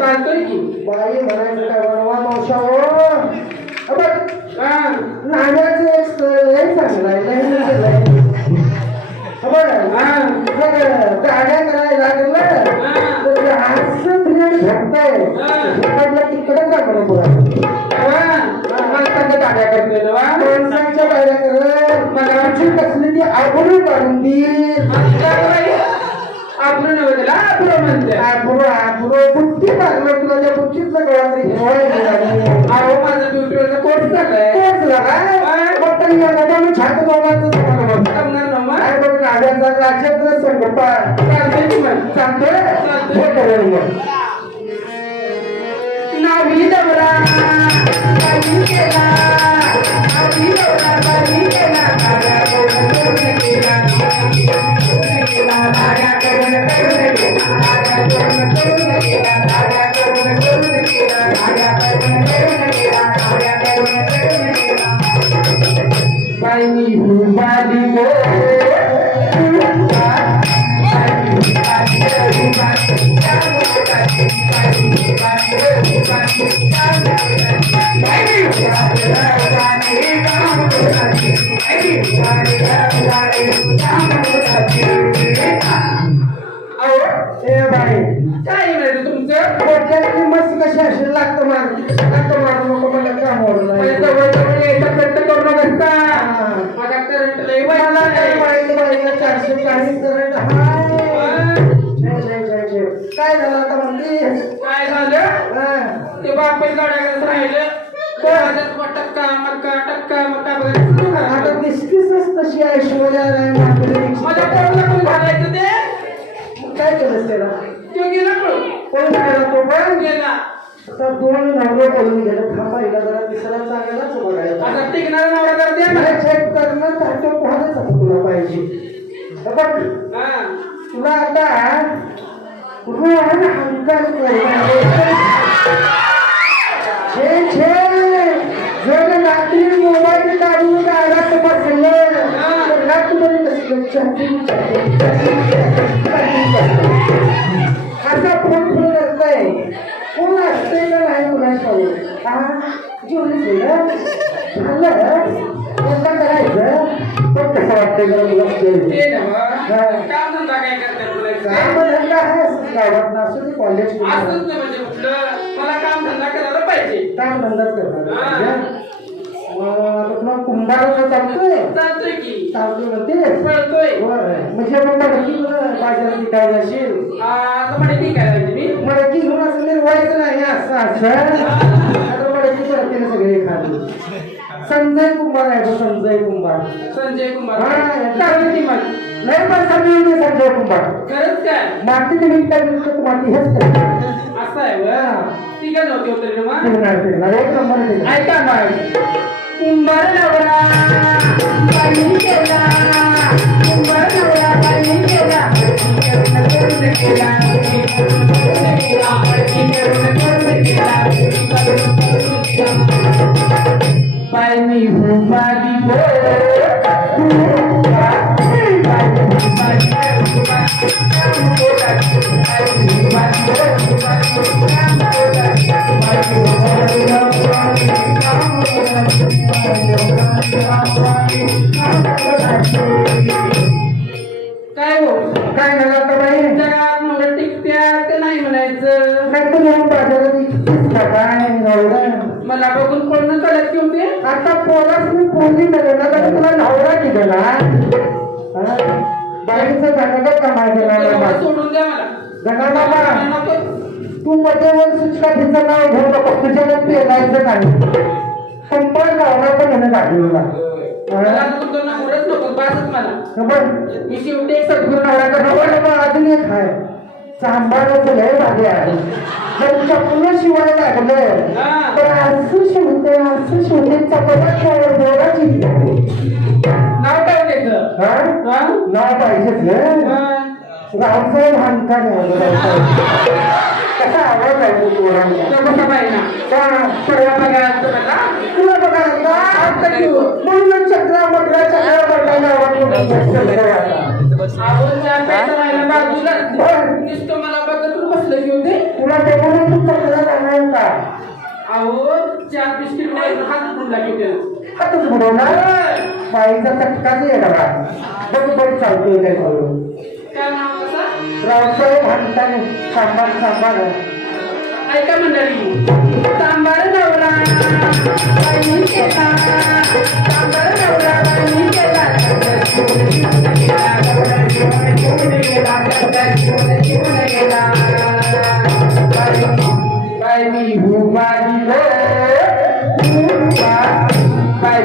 चालतोय की बाई म्हणायचं काय बनवा मावशा हो नाण्याचं एक लय चांगलं आहे गाड्या करायला लागलं तर असं ब्रेड भेटतंय तिकडे चांगलं माणसांच्या गाड्या करते माणसांच्या गाड्या करत मला आमची कसली ती आबरू काढून देईल आपलं नव्हे आपलं म्हणते बुट्टी टाकलं तुला त्या बुट्टीतलं कळत अहो माझा ब्युटीवरचा कोर्स झालाय छान राज्यात संगोपा सांगतोय नावी दवरा काय झालं आता म्हणते काय झालं ते बाप गाड्या राहिलं टक्का मक्का टक्का मक्का आता दिसतीच तशी ऐश्वर्या माझ्या पोराला कोण घालायचं ते काय केलं त्याला तो गेला कोण गेला तो पण गेला आता दोन नवरे पळून गेले थांबायला जरा तिसरा चांगलाच बघायला आता टिकणारा नवरा कर दे चेक करणं तर तो कोणाचा तुला पाहिजे बघ तुला आता रोहन हमकाच जर रात्री मोबाईल काढून रात बसलं तर रातमध्ये असा फोन फोन करताय कोण असते का नाही मुलांना जेवण झालं कसं करायचं पण कसं वाटतंय कॉलेज काम धंदाच करणार कुंभाराचा चालतोय की चालतोय म्हणजे बाजारात काय असेल मडकी काय मडकी घेऊन असं निर्वायचं नाही असं मडकी पडते सगळे खाली संजय कुंभार आहे संजय कुंभार नाही पण संजय कुंभार खरंच काय माती निमित्त माती हेच असं आहे ठीक आहे नव्हती एक नंबर ऐका कुंभार नवरा बाई केला कुंभार नवरा बाई केला बाई काय हो काय झालं आता बाई जगात नवरा टिकत्या ते नाही म्हणायचं नाही तर येऊन बाजारात इतकीच का काय नवरा मला बघून कोण कळत की होते आता पोरास मी पोरगी मिळवला तर तुला नवरा की गेला बाईचं गणगत कमाय गेला सोडून द्या मला गणा नको. तू मध्येवर सुचका तिचं नाव घेऊ नको तुझ्यावर पेलायचं नाही संपर्क गावला पण यानं काढलेला मला तुमचं नवरच नको बासच मला खबर मी शेवटी एक सद्गुरू नवरा नवरा अजून एक आहे चांभाराचं लय भारी आहे जर चपलं शिवाय लागलं हा. तर असं शिवते चपलात जोराची नाव काय त्याचं हा? नाव पाहिजेच ग हा. रावसाहेब हानकान कसा आवाज आहे पोरांचा तो कसा पाहिजे ना का सगळ्या पगारात तुम्हाला तुला बघा म्हणून चक्रा मकरा चक्रा बघायला आपण त्या पैसा राहिला बाजूला नुसतं मला बघत बसलं घेऊन दे तुला बघून तू चक्रा जाणार का अहो 4 बिस्किट हात फुडला की त्याला हातच बुडवणार बाईचा चटकाच येणार बघ बघ चालतोय काय करून काय नाव कसं रावसाहेब हानकान सांबार ऐका मंडळी सांबार नवरा बाईंनी केला सांबार नवरा बाईंनी केला बाई भूपाली काय